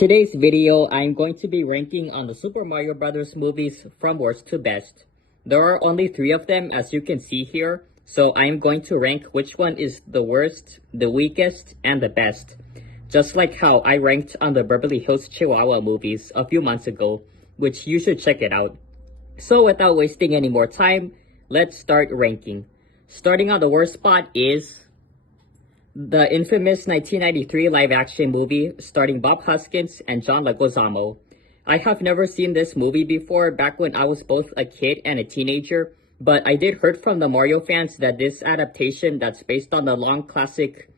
Today's video, I'm going to be ranking on the Super Mario Brothers movies from worst to best. There are only 3 of them as you can see here, so I'm going to rank which one is the worst, the weakest, and the best. Just like how I ranked on the Beverly Hills Chihuahua movies a few months ago, which you should check it out. So without wasting any more time, let's start ranking. Starting on the worst spot is the infamous 1993 live-action movie starring Bob Hoskins and John Leguizamo. I have never seen this movie before back when I was both a kid and a teenager, but I did heard from the Mario fans that this adaptation that's based on the long classic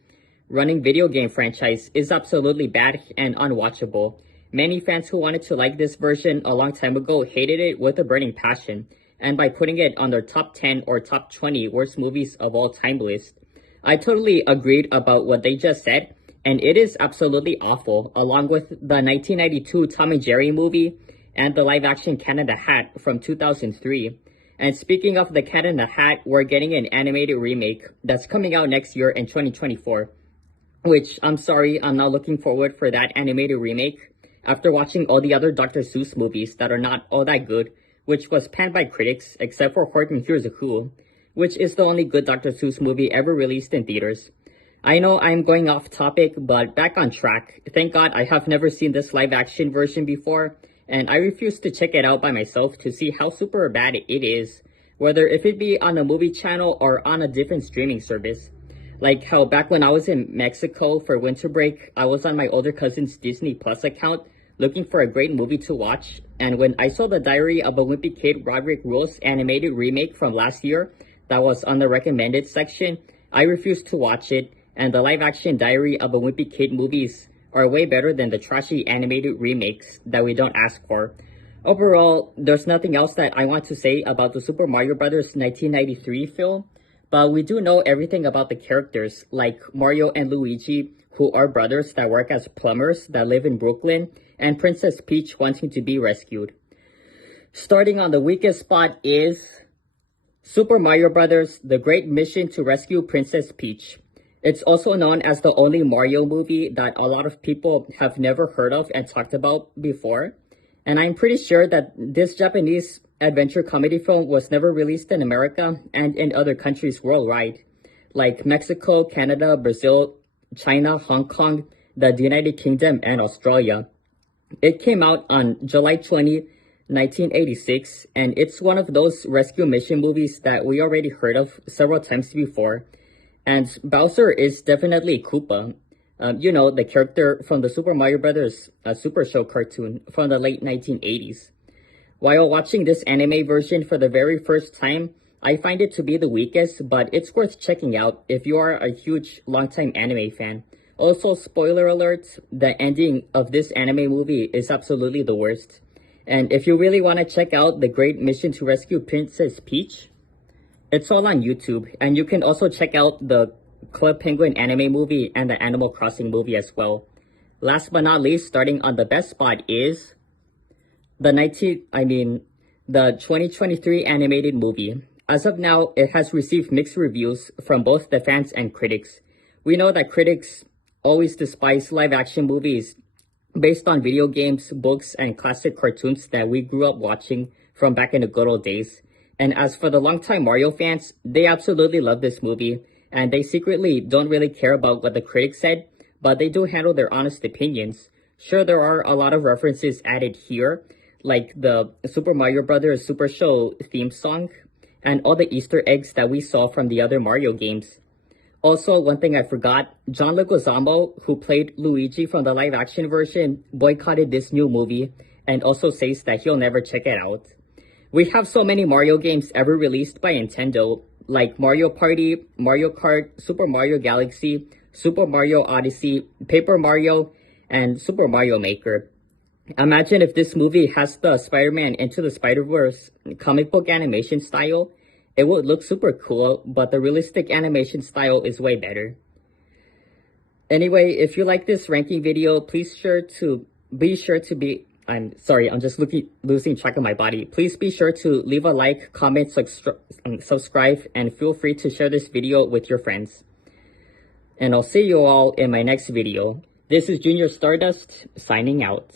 running video game franchise is absolutely bad and unwatchable. Many fans who wanted to like this version a long time ago hated it with a burning passion, and by putting it on their top 10 or top 20 worst movies of all time list. I totally agreed about what they just said, and it is absolutely awful, along with the 1992 Tom and Jerry movie and the live-action Cat in the Hat from 2003. And speaking of the Cat in the Hat, we're getting an animated remake that's coming out next year in 2024. Which, I'm sorry, I'm not looking forward for that animated remake after watching all the other Dr. Seuss movies that are not all that good, which was panned by critics, except for Horton Hears a Who, which is the only good Dr. Seuss movie ever released in theaters. I know I'm going off topic, but back on track. Thank God I have never seen this live-action version before, and I refuse to check it out by myself to see how super bad it is, whether if it be on a movie channel or on a different streaming service. Like how back when I was in Mexico for winter break, I was on my older cousin's Disney Plus account looking for a great movie to watch, and when I saw the Diary of a Wimpy Kid Roderick Rules animated remake from last year that was on the recommended section, I refused to watch it, and the live-action Diary of a Wimpy Kid movies are way better than the trashy animated remakes that we don't ask for. Overall, there's nothing else that I want to say about the Super Mario Bros. 1993 film, but we do know everything about the characters, like Mario and Luigi, who are brothers that work as plumbers that live in Brooklyn, and Princess Peach wanting to be rescued. Starting on the weakest spot is Super Mario Bros. The Great Mission to Rescue Princess Peach. It's also known as the only Mario movie that a lot of people have never heard of and talked about before. And I'm pretty sure that this Japanese adventure comedy film was never released in America and in other countries worldwide, like Mexico, Canada, Brazil, China, Hong Kong, the United Kingdom, and Australia. It came out on July 20, 1986, and it's one of those rescue mission movies that we already heard of several times before. And Bowser is definitely Koopa, you know, the character from the Super Mario Bros. Super Show cartoon from the late 1980s. While watching this anime version for the very first time, I find it to be the weakest, but it's worth checking out if you are a huge longtime anime fan. Also, spoiler alert, the ending of this anime movie is absolutely the worst. And if you really want to check out The Great Mission to Rescue Princess Peach, it's all on YouTube. And you can also check out the Club Penguin anime movie and the Animal Crossing movie as well. Last but not least, starting on the best spot is the 2023 animated movie. As of now, it has received mixed reviews from both the fans and critics. We know that critics always despise live-action movies based on video games, books, and classic cartoons that we grew up watching from back in the good old days. And as for the longtime Mario fans, they absolutely love this movie, and they secretly don't really care about what the critics said, but they do handle their honest opinions. Sure, there are a lot of references added here, like the Super Mario Bros. Super Show theme song, and all the Easter eggs that we saw from the other Mario games. Also, one thing I forgot, John Leguizamo, who played Luigi from the live-action version, boycotted this new movie and also says that he'll never check it out. We have so many Mario games ever released by Nintendo, like Mario Party, Mario Kart, Super Mario Galaxy, Super Mario Odyssey, Paper Mario, and Super Mario Maker. Imagine if this movie has the Spider-Man Into the Spider-Verse comic book animation style. It would look super cool, but the realistic animation style is way better. Anyway, if you like this ranking video, I'm just losing track of my body. Please be sure to leave a like, comment, subscribe, and feel free to share this video with your friends. And I'll see you all in my next video. This is Junior Stardust signing out.